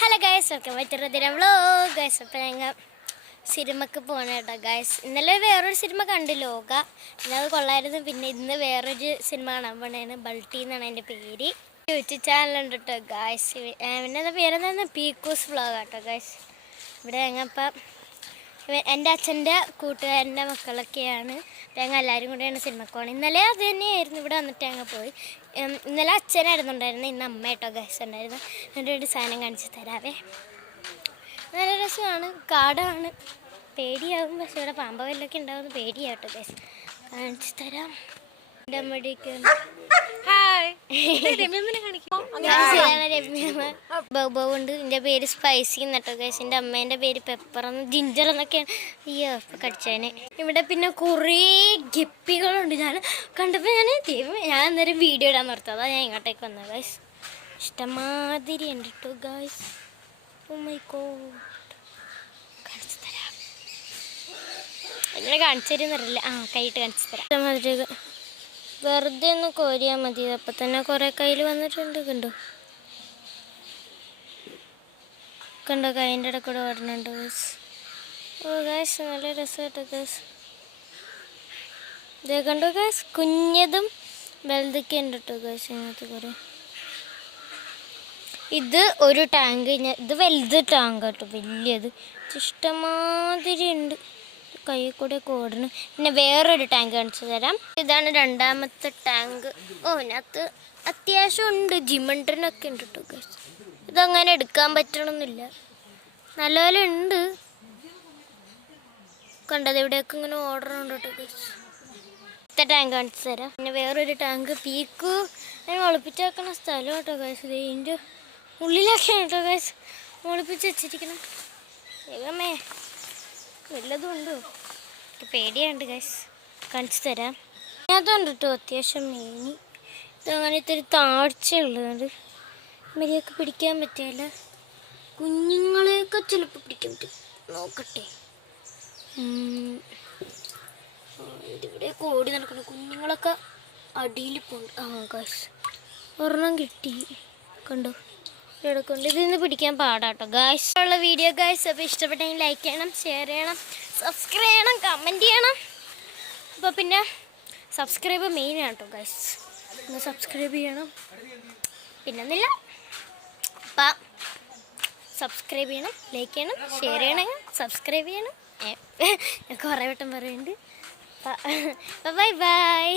Hello guys, welcome back to ദിനം vlog. Guys, അപ്പോൾ ഞങ്ങൾ സിനിമക്ക് പോകണം കേട്ടോ ഗൈസ്. ഇന്നലെ വേറൊരു സിനിമ കണ്ടു, ലോക. ഇന്നത് കൊള്ളായിരുന്നു. പിന്നെ ഇന്ന് വേറൊരു സിനിമ കാണാൻ പോണേണ്. ബൾട്ടി എന്നാണ് എൻ്റെ പേര്. യൂട്യൂബ് ചാനലുണ്ട് കേട്ടോ ഗൈസ്. പിന്നെ എന്താ പേരെന്താ, പീക്കൂസ് വ്ലോഗ് കേട്ടോ ഗൈസ്. ഇവിടെ ഞങ്ങളിപ്പം എൻ്റെ അച്ഛൻ്റെ കൂട്ടുകാരൻ്റെ മക്കളൊക്കെയാണ്. ഞങ്ങൾ എല്ലാവരും കൂടെയാണ് സിനിമക്ക് പോകണം. ഇന്നലെ അത് തന്നെയായിരുന്നു. ഇവിടെ വന്നിട്ട് ഞങ്ങൾ പോയി. ഇന്നലെ അച്ഛനായിരുന്നു ഉണ്ടായിരുന്നത്, ഇന്ന് അമ്മ കേട്ടോ ഗൈസ് ഉണ്ടായിരുന്നു. എൻ്റെ ഒരു സാധനം കാണിച്ച് തരാവേ. നല്ല രസമാണ്, കാടാണ്, പേടിയാവും. പക്ഷെ ഇവിടെ പാമ്പവല്ലൊക്കെ ഉണ്ടാവുന്ന പേടിയാട്ടോ ഗൈസ്. കാണിച്ച് തരാം. എൻ്റെ അമ്മടിക്ക് ബൗബൗണ്ട്. എൻ്റെ പേര് സ്പൈസി എന്നട്ടോ ഗൈസ്. എൻ്റെ അമ്മേൻ്റെ പേര് പെപ്പർ എന്ന്, ജിഞ്ചർ എന്നൊക്കെയാണ്. അയ്യോ ഇപ്പം കടിച്ചതിന്. ഇവിടെ പിന്നെ കുറേ ഗപ്പികളുണ്ട്. ഞാൻ കണ്ടപ്പോൾ ഞാൻ അന്നേരം വീഡിയോ ഇടാൻ നിർത്തും. അതാ ഞാൻ ഇങ്ങോട്ടേക്ക് വന്നത് ഗൈസ്. ഇഷ്ടമാതിരി ഉണ്ട് കേട്ടോ ഗൈസ്. ഓ മൈ ഗോഡ്, കാണിച്ചു തരാം. എങ്ങനെ കാണിച്ചു തരുന്നറിയില്ല. കൈയിട്ട് കാണിച്ചു തരാം. ഇഷ്ടമാതിരി വെറുതെ ഒന്ന് കോരിയാൽ മതി. അപ്പം തന്നെ കുറേ കയ്യിൽ വന്നിട്ടുണ്ട്. കണ്ടോ കൈൻ്റെ ഇടക്കൂടെ ഓടുന്നുണ്ട് ഗൈസ്. ഓ ഗൈസ്, നല്ല രസമായിട്ട് ഗൈസ്. ഇതേ കണ്ടോ ഗൈസ്, കുഞ്ഞതും വലുതൊക്കെ ഉണ്ട് കേട്ടോ ഗൈസ്. ഇതിനകത്ത് കുറേ. ഇത് ഒരു ടാങ്ക്, ഇത് വലുത് ടാങ്ക് കേട്ടോ, വലിയത്. ഇഷ്ടമാതിരി ഉണ്ട്. കൈ കൂടെ ഓടണം. പിന്നെ വേറൊരു ടാങ്ക് കാണിച്ചു തരാം. ഇതാണ് രണ്ടാമത്തെ ടാങ്ക്. ഇതിനകത്ത് അത്യാവശ്യം ഉണ്ട്, ജിമണ്ടറിനൊക്കെ ഉണ്ട് കേട്ടോ ഗൈസ്. ഇതങ്ങനെ എടുക്കാൻ പറ്റണമെന്നില്ല, നല്ലപോലെ ഉണ്ട്. കണ്ടത് ഇവിടെയൊക്കെ ഇങ്ങനെ ഓർഡറുണ്ട് കേട്ടോ ഗൈസ്. അടുത്ത ടാങ്ക് കാണിച്ചു തരാം. പിന്നെ വേറൊരു ടാങ്ക്, പീക്കു ഞാൻ ഒളിപ്പിച്ച് വെക്കണ സ്ഥലം കേട്ടോ ഗൈസ്. ഇതിൻ്റെ ഉള്ളിലൊക്കെയാണ് കേട്ടോ ഗൈസ് ഒളിപ്പിച്ച് വെച്ചിരിക്കണം. വേഗമേ വല്ലതും ഉണ്ടോ, പേടിയുണ്ട് ഗൈസ്. കാണിച്ചു തരാം. അതുണ്ട് കേട്ടോ അത്യാവശ്യം മീനി. ഇതങ്ങനെ ഇത്തിരി താഴ്ച ഉള്ളതുകൊണ്ട് മരിയൊക്കെ പിടിക്കാൻ പറ്റില്ല. കുഞ്ഞുങ്ങളെയൊക്കെ ചിലപ്പോൾ പിടിക്കാൻ പറ്റും, നോക്കട്ടെ. ഇതിവിടെ ഓടി നടക്കുന്നു. കുഞ്ഞുങ്ങളൊക്കെ അടിയിൽ പോകുന്നു. ഗൈസ് ഒരെണ്ണം കിട്ടി, കണ്ടോ ഇടക്കൊണ്ട്. ഇതിന്ന് പിടിക്കാൻ പാടാട്ടോ ഗൈസ്. ഉള്ള വീഡിയോ ഗൈസ്. അപ്പോൾ ഇഷ്ടപ്പെട്ടെങ്കിൽ ലൈക്ക് ചെയ്യണം, ഷെയർ ചെയ്യണം, സബ്സ്ക്രൈബ് ചെയ്യണം, കമൻറ്റ് ചെയ്യണം. അപ്പോൾ പിന്നെ സബ്സ്ക്രൈബ് മെയിനാണ് കേട്ടോ ഗൈസ്. ഒന്ന് സബ്സ്ക്രൈബ് ചെയ്യണം. പിന്നൊന്നുമില്ല, അപ്പം സബ്സ്ക്രൈബ് ചെയ്യണം, ലൈക്ക് ചെയ്യണം, ഷെയർ ചെയ്യണം, സബ്സ്ക്രൈബ് ചെയ്യണം. ഞാൻ കുറേ വട്ടം പറയുന്നുണ്ട്. Bye bye.